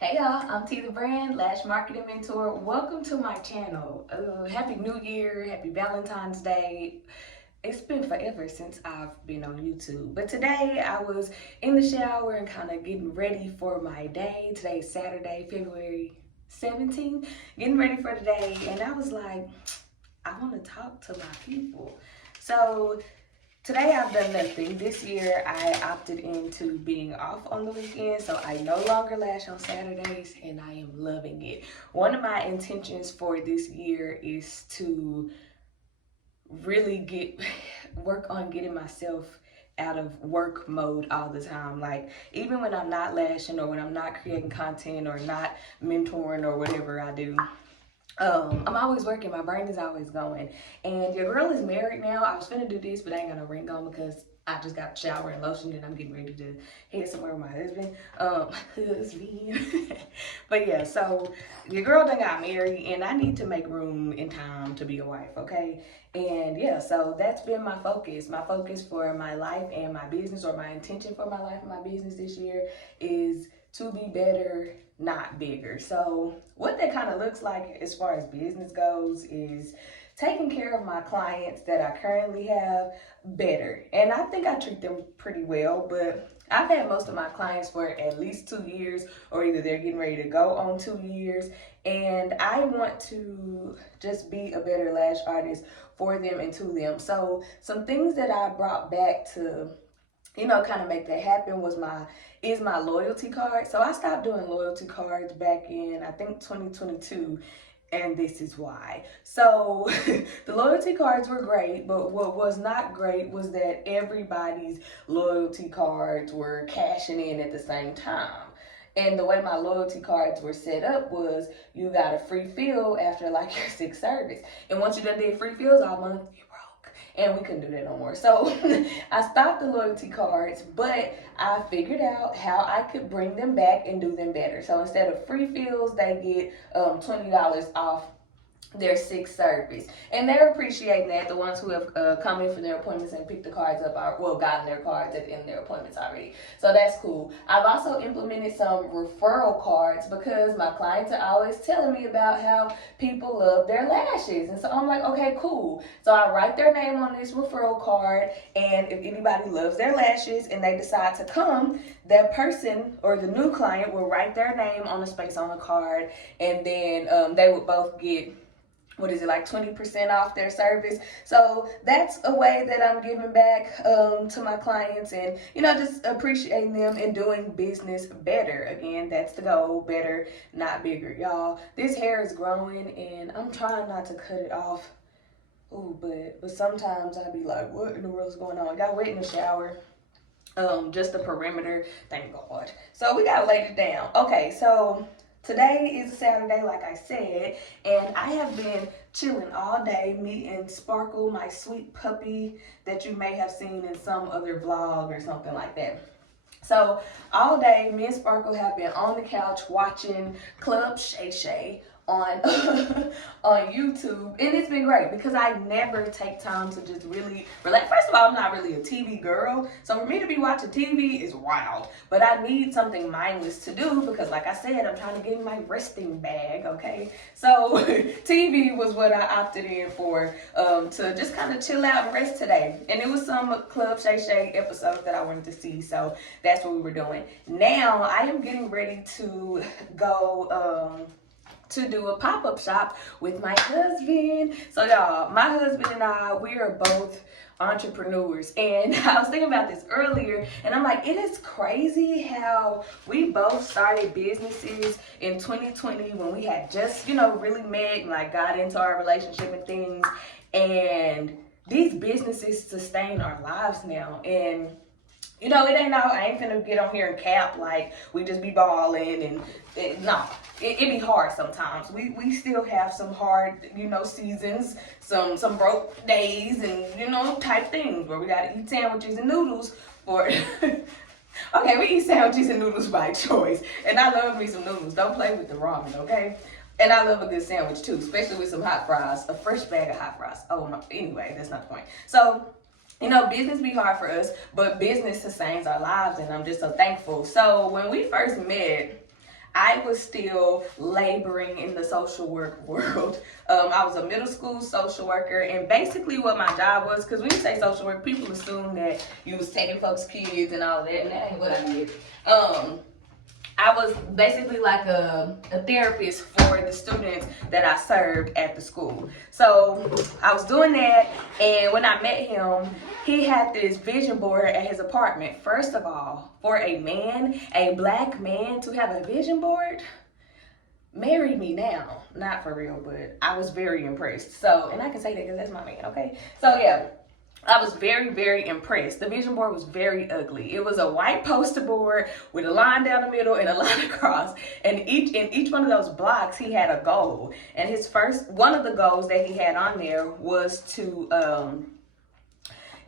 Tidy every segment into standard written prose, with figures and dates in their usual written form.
Hey y'all, I'm T the Brand, Lash Marketing Mentor. Welcome to my channel. Happy New Year, happy Valentine's Day. It's been forever since I've been on YouTube. But today I was in the shower and kind of getting ready for my day. Today is Saturday, February 17th. Getting ready for the day, and I was like, I want to talk to my people. So today I've done nothing. This year I opted into being off on the weekend, so I no longer lash on Saturdays, and I am loving it. One of my intentions for this year is to really work on getting myself out of work mode all the time. Like, even when I'm not lashing or when I'm not creating content or not mentoring or whatever I do, I'm always working. My brain is always going. And your girl is married now. I was finna do this, but I ain't got no ring on because I just got shower and lotion and I'm getting ready to head somewhere with my husband. But yeah, so your girl done got married and I need to make room in time to be a wife, okay? And yeah, so that's been my focus. My focus for my life and my business, or my intention for my life and my business this year, is to be better, not bigger. So what that kind of looks like as far as business goes is taking care of my clients that I currently have better. And I think I treat them pretty well, but I've had most of my clients for at least 2 years, or either they're getting ready to go on 2 years. And I want to just be a better lash artist for them and to them. So some things that I brought back to kind of make that happen was my loyalty card. So I stopped doing loyalty cards back in, I think, 2022. And this is why. So the loyalty cards were great, but what was not great was that everybody's loyalty cards were cashing in at the same time. And the way my loyalty cards were set up was you got a free fill after like your 6th service. And once you done did free fills all month, you broke. And we couldn't do that no more. So I stopped the loyalty cards, but I figured out how I could bring them back and do them better. So instead of free fills, they get $20 off their 6th service, and they're appreciating that. The ones who have come in for their appointments and picked the cards up are, well, gotten their cards at the end of their appointments already, so that's cool. I've also implemented some referral cards because my clients are always telling me about how people love their lashes, and so I'm like, okay, cool. So I write their name on this referral card, and if anybody loves their lashes and they decide to come, that person or the new client will write their name on the space on the card, and then they would both get, what is it, like 20% off their service. So that's a way that I'm giving back to my clients, and just appreciating them and doing business better. Again, that's the goal: better, not bigger. Y'all, this hair is growing and I'm trying not to cut it off. Ooh, but sometimes I be like, what in the world's going on? I got wet in the shower. Just the perimeter, thank God. So we gotta lay it down. Okay, so today is a Saturday, like I said, and I have been chilling all day. Me and Sparkle, my sweet puppy that you may have seen in some other vlog or something like that. So all day, me and Sparkle have been on the couch watching Club Shay Shay on on YouTube, and it's been great because I never take time to just really relax. First of all, I'm not really a TV girl, so for me to be watching TV is wild, but I need something mindless to do because, like I said, I'm trying to get in my resting bag, okay? So TV was what I opted in for, to just kind of chill out and rest today, and it was some Club Shay Shay episodes that I wanted to see, so that's what we were doing. Now I am getting ready to go to do a pop-up shop with my husband. So y'all, my husband and I, we are both entrepreneurs, and I was thinking about this earlier, and I'm like, it is crazy how we both started businesses in 2020 when we had just really met and like got into our relationship and things, and these businesses sustain our lives now. And it ain't no, I ain't finna get on here and cap like we just be balling, and it be hard sometimes. We still have some hard, seasons, some broke days, and type things where we gotta eat sandwiches and noodles for okay, we eat sandwiches and noodles by choice, and I love me some noodles. Don't play with the ramen, okay? And I love a good sandwich too, especially with some hot fries, a fresh bag of hot fries. Oh my, anyway, that's not the point. So business be hard for us, but business sustains our lives, and I'm just so thankful. So when we first met, I was still laboring in the social work world. I was a middle school social worker, and basically what my job was, because when you say social work, people assume that you was taking folks' kids and all that, and that ain't what I did. I was basically like a therapist for the students that I served at the school. So I was doing that, and when I met him, he had this vision board at his apartment. First of all, for a man, a black man, to have a vision board, marry me now. Not for real, but I was very impressed. So, and I can say that because that's my man, okay? So yeah, I was very, very impressed. The vision board was very ugly. It was a white poster board with a line down the middle and a line across. And in each one of those blocks, he had a goal. And one of the goals that he had on there was to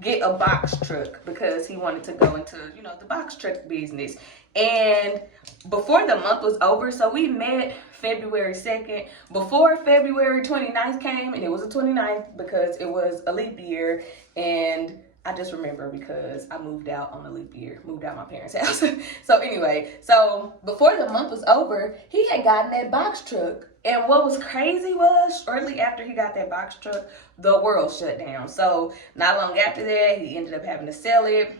get a box truck, because he wanted to go into, the box truck business. And before the month was over, so we met February 2nd, before February 29th came, and it was the 29th because it was a leap year, and I just remember because I moved out on a leap year, moved out my parents' house. So anyway, so before the month was over, he had gotten that box truck. And what was crazy was, shortly after he got that box truck, the world shut down. So not long after that, he ended up having to sell it.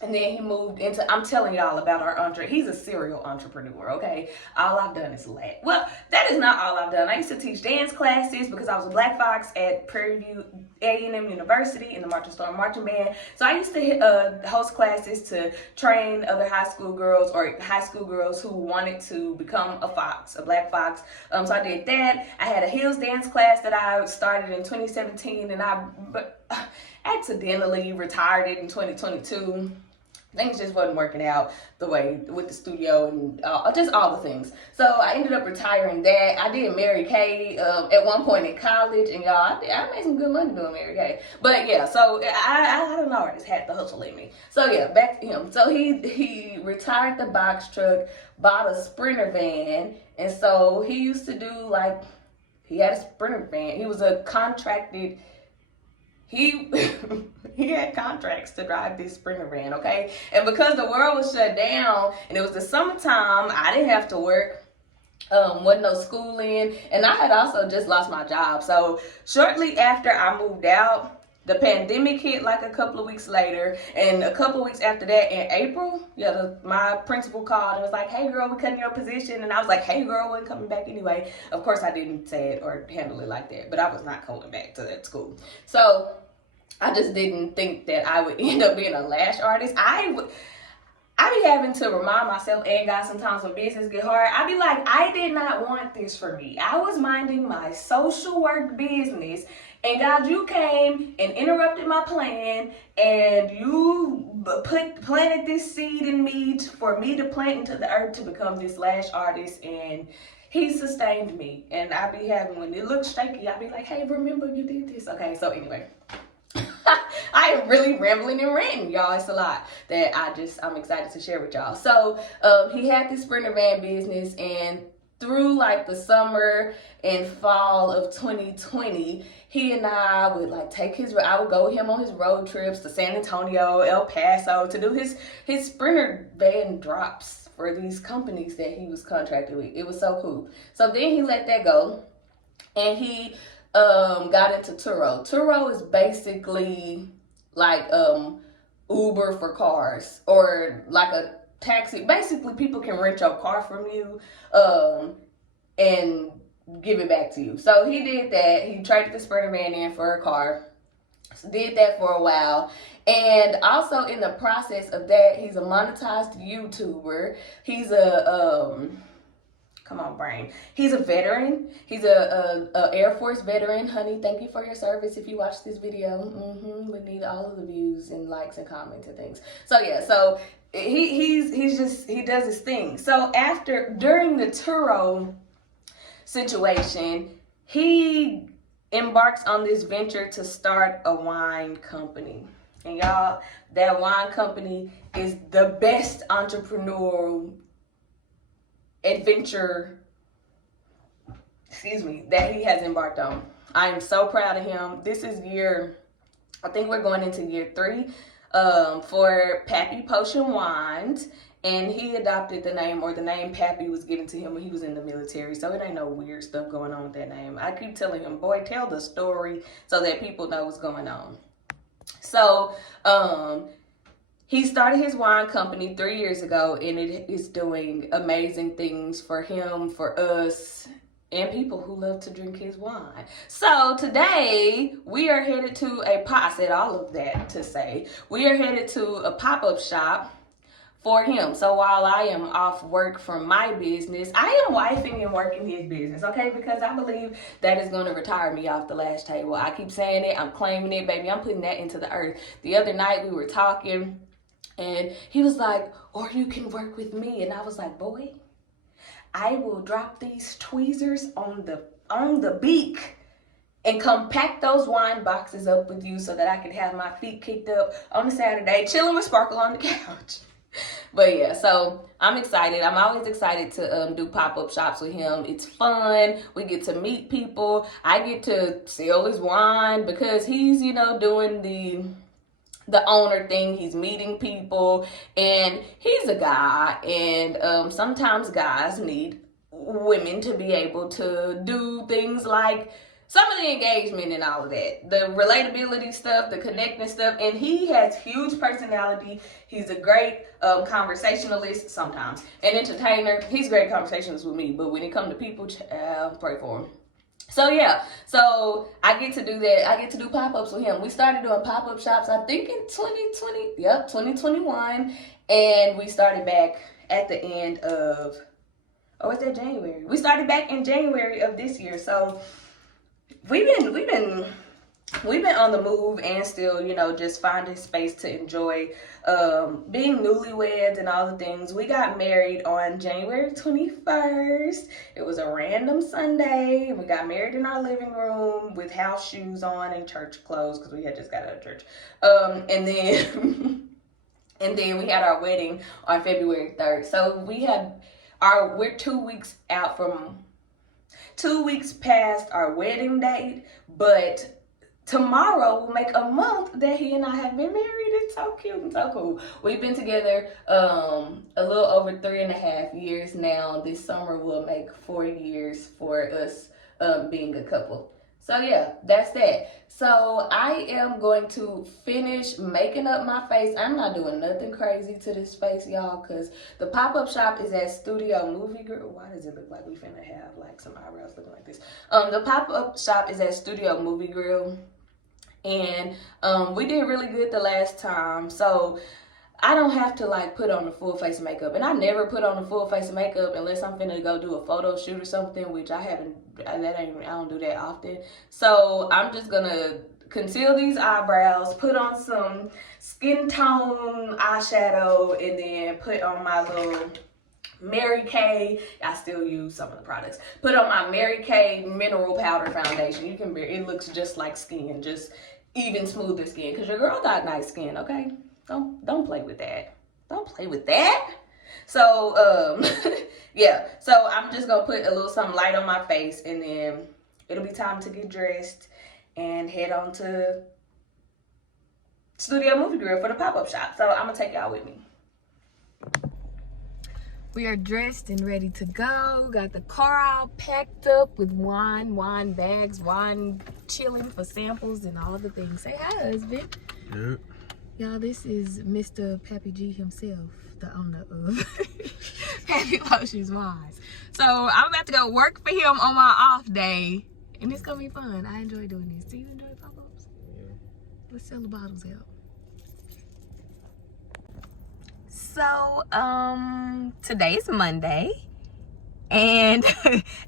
And then he moved into, I'm telling y'all about he's a serial entrepreneur, okay? All I've done is laugh. Well, that is not all I've done. I used to teach dance classes because I was a Black Fox at Prairie View A&M University in the Marching Storm Marching Band. So I used to host classes to train other high school girls or high school girls who wanted to become a Black Fox. So I did that. I had a heels dance class that I started in 2017, and I accidentally retired it in 2022. Things just wasn't working out the way with the studio and just all the things. So I ended up retiring that. I did Mary Kay at one point in college, and y'all, I made some good money doing Mary Kay. But yeah, so I don't know, I just had the hustle in me. So yeah, back to him. So he retired the box truck, bought a Sprinter van, and so he used to do he had a Sprinter van. He was a contracted. He had contracts to drive this Sprinter van, okay? And because the world was shut down and it was the summertime, I didn't have to work. Wasn't no schooling, and I had also just lost my job. So shortly after I moved out, the pandemic hit like a couple of weeks later, and a couple of weeks after that, in April, my principal called and was like, "Hey girl, we cutting your position." And I was like, "Hey girl, we're coming back anyway." Of course, I didn't say it or handle it like that, but I was not going back to that school. So I just didn't think that I would end up being a lash artist. I be having to remind myself, and God, sometimes when business get hard, I be like, I did not want this for me. I was minding my social work business, and God, you came and interrupted my plan, and you planted this seed in me for me to plant into the earth to become this lash artist, and He sustained me. And I be having, when it looks shaky, I be like, hey, remember you did this. Okay, so anyway. I am really rambling and ranting, y'all. It's a lot that I'm excited to share with y'all. So he had this Sprinter van business, and through the summer and fall of 2020, he and I would I would go with him on his road trips to San Antonio, El Paso, to do his Sprinter van drops for these companies that he was contracted with. It was so cool. So then he let that go, and he got into Turo. Turo is basically Uber for cars, or like a taxi. Basically, people can rent your car from you and give it back to you. So he did that. He traded the Sprinter van in for a car. Did that for a while. And also in the process of that, he's a monetized YouTuber. He's a come on, brain. He's a veteran. He's a Air Force veteran. Honey, thank you for your service. If you watch this video, we need all of the views and likes and comments and things. So yeah, so he does his thing. So during the Turo situation, he embarks on this venture to start a wine company. And y'all, that wine company is the best entrepreneurial adventure, that he has embarked on. I am so proud of him. This is I think we're going into year 3 for Pappy Potion Wines. And he adopted the name, or the name Pappy was given to him when he was in the military. So it ain't no weird stuff going on with that name. I keep telling him, boy, tell the story so that people know what's going on. So he started his wine company 3 years ago, and it is doing amazing things for him, for us, and people who love to drink his wine. So today we are headed to I said all of that to say, we are headed to a pop-up shop for him. So while I am off work from my business, I am wifing and working his business, okay? Because I believe that is going to retire me off the last table. I keep saying it, I'm claiming it, baby. I'm putting that into the earth. The other night we were talking, and he was like, or you can work with me. And I was like, boy, I will drop these tweezers on the beak and come pack those wine boxes up with you so that I can have my feet kicked up on a Saturday, chilling with Sparkle on the couch. But yeah, so I'm excited. I'm always excited to do pop-up shops with him. It's fun. We get to meet people. I get to sell his wine because he's, you know, doing the owner thing. He's meeting people, and he's a guy, and sometimes guys need women to be able to do things like some of the engagement and all of that, the relatability stuff, the connecting stuff. And he has huge personality. He's a great conversationalist sometimes, an entertainer. He's a great conversationalist with me, but when it comes to people, pray for him. So yeah, so I get to do that. I get to do pop-ups with him. We started doing pop-up shops, I think in 2021. And we started back at the end of, is that January? We started back in January of this year. So we've been on the move, and still, you know, just finding space to enjoy being newlyweds and all the things. We got married on January 21st. It was a random Sunday. We got married in our living room with house shoes on and church clothes because we had just got out of church. And then and then we had our wedding on February 3rd. So we're 2 weeks out from 2 weeks past our wedding date, but tomorrow will make a month that he and I have been married. It's so cute and so cool. We've been together a little over 3.5 years now. This summer will make 4 years for us being a couple. So yeah, that's that. So I am going to finish making up my face. I'm not doing nothing crazy to this face, y'all, because the pop-up shop is at Studio Movie Grill. Why does it look like we finna have like some eyebrows looking like this? The pop-up shop is at Studio Movie Grill, and we did really good the last time. So I don't have to like put on the full face of makeup, and I never put on the full face of makeup unless I'm finna go do a photo shoot or something, which I don't do that often. So I'm just gonna conceal these eyebrows, put on some skin tone eyeshadow, and then put on my little Mary Kay. I still use some of the products. Put on my Mary Kay mineral powder foundation. It looks just like skin, just even smoother skin, because your girl got nice skin, okay? Don't play with that. Don't play with that. So yeah, so I'm just gonna put a little something light on my face, and then it'll be time to get dressed and head on to Studio Movie Grill for the pop-up shop. So I'm gonna take y'all with me. We are dressed and ready to go. Got the car all packed up with wine bags, wine chilling for samples and all the things. Say hi, husband. Yep. Y'all, this is Mr. Pappy G himself, the owner of Pappy Potions Wines. So I'm about to go work for him on my off day, and it's gonna be fun. I enjoy doing this. Do you enjoy pop-ups? Yeah. Let's sell the bottles out. So today's Monday, and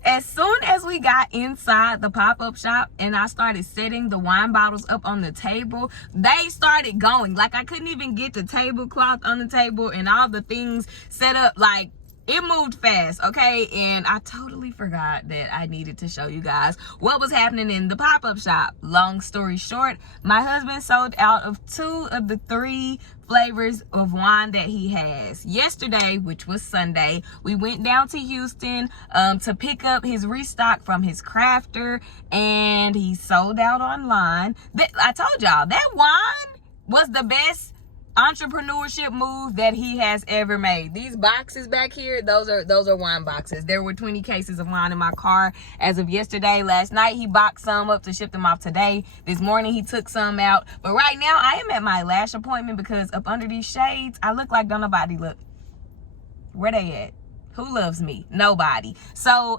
as soon as we got inside the pop-up shop and I started setting the wine bottles up on the table, they started going. Like, I couldn't even get the tablecloth on the table and all the things set up. Like, it moved fast, okay? And I totally forgot that I needed to show you guys what was happening in the pop-up shop. Long story short, my husband sold out of 2 of the 3 flavors of wine that he has. Yesterday, which was Sunday, we went down to Houston to pick up his restock from his crafter, and he sold out online. I told y'all that wine was the best entrepreneurship move that he has ever made. These boxes back here, those are wine boxes. There were 20 cases of wine in my car as of yesterday. Last night he boxed some up to ship them off today. This morning he took some out. But right now I am at my lash appointment because up under these shades I look like don't nobody look. Where they at? Who loves me? Nobody. So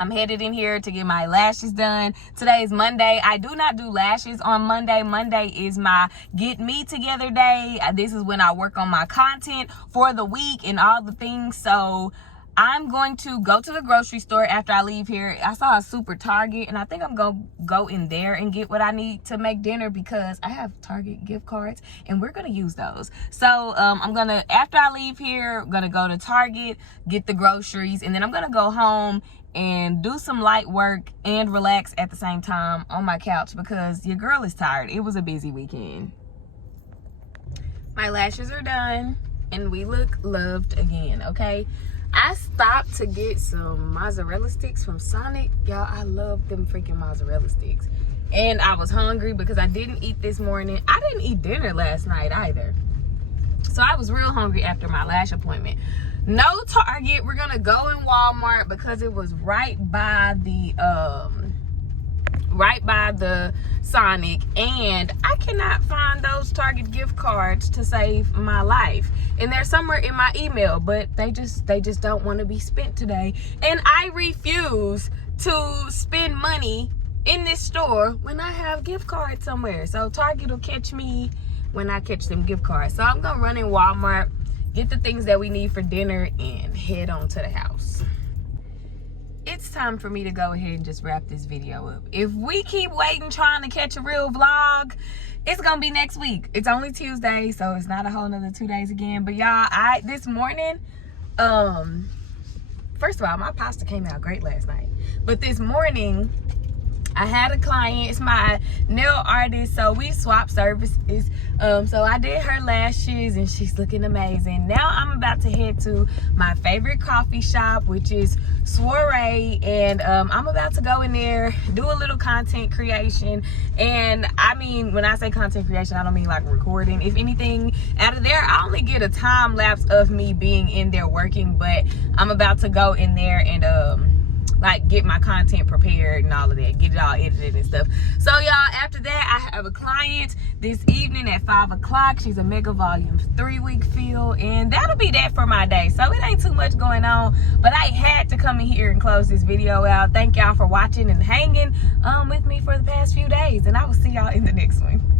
I'm headed in here to get my lashes done. Today is Monday. I do not do lashes on Monday. Monday is my get me together day. This is when I work on my content for the week and all the things. So I'm going to go to the grocery store after I leave here. I saw a super Target and I think I'm going to go in there and get what I need to make dinner because I have Target gift cards and we're going to use those. So I'm going to, after I leave here, I'm going to go to Target, get the groceries, and then I'm going to go home and do some light work and relax at the same time on my couch because your girl is tired. It was a busy weekend. My lashes are done and we look loved again, okay? I stopped to get some mozzarella sticks from Sonic. Y'all, I love them freaking mozzarella sticks. And I was hungry because I didn't eat this morning. I didn't eat dinner last night either. So I was real hungry after my lash appointment. No Target. We're gonna go in Walmart because it was right by the Sonic, and I cannot find those Target gift cards to save my life. And they're somewhere in my email, but they just don't want to be spent today. And I refuse to spend money in this store when I have gift cards somewhere. So Target will catch me when I catch them gift cards. So I'm gonna run in Walmart, get the things that we need for dinner, and head on to the house. It's time for me to go ahead and just wrap this video up. If we keep waiting trying to catch a real vlog, it's gonna be next week. It's only Tuesday, so it's not a whole nother 2 days again. But y'all, this morning, first of all, my pasta came out great last night. But this morning, I had a client, it's my nail artist, so we swapped services. So I did her lashes and she's looking amazing. Now I'm about to head to my favorite coffee shop, which is Soiree, and I'm about to go in there, do a little content creation. And I mean, when I say content creation, I don't mean like recording. If anything, out of there, I only get a time lapse of me being in there working, but I'm about to go in there and like get my content prepared and all of that, get it all edited and stuff. So y'all, after that I have a client this evening at 5 o'clock. She's a Mega Volume 3-week fill, and that'll be that for my day. So it ain't too much going on, but I had to come in here and close this video out. Thank y'all for watching and hanging with me for the past few days, and I will see y'all in the next one.